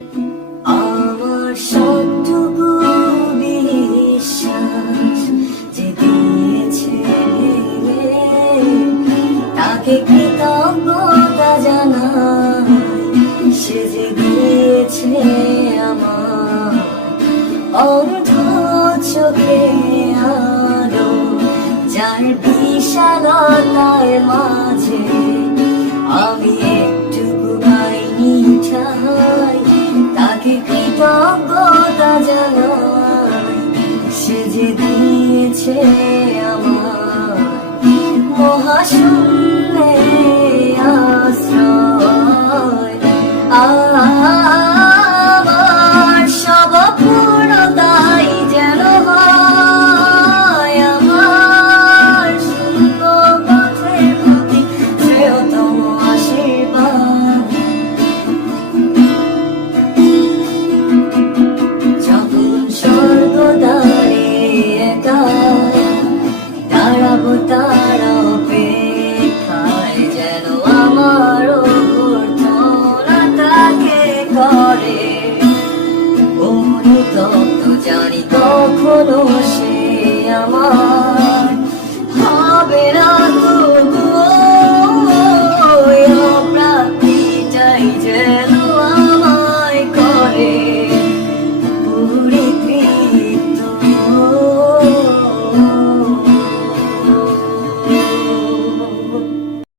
আমার সবটুকু বিশ্বাস যে দিয়েছে ভেবে, তাকে কৃতজ্ঞতা জানাই। সে যে দিয়েছে আমার অর্ধ চোখে আলো, যার বিশালতার মাঝে আমি একটুকু পাইনি ঠাই। তাকে কৃতজ্ঞতা জানাই। সে যে দিয়েছে আমার মহাশূন্যে আশ্রয়। আমার সব পূর্ণতাই যেন হয় আমার শূন্য পথের প্রতি শ্রেয়তম আশীর্বাদ। যখন স্বর্গদ্বারে একা দাঁড়াবো তার অপেক্ষায়, যেন আমার অভ্যর্থনা তাকে করে অনুতপ্ত, জানি কখনো সে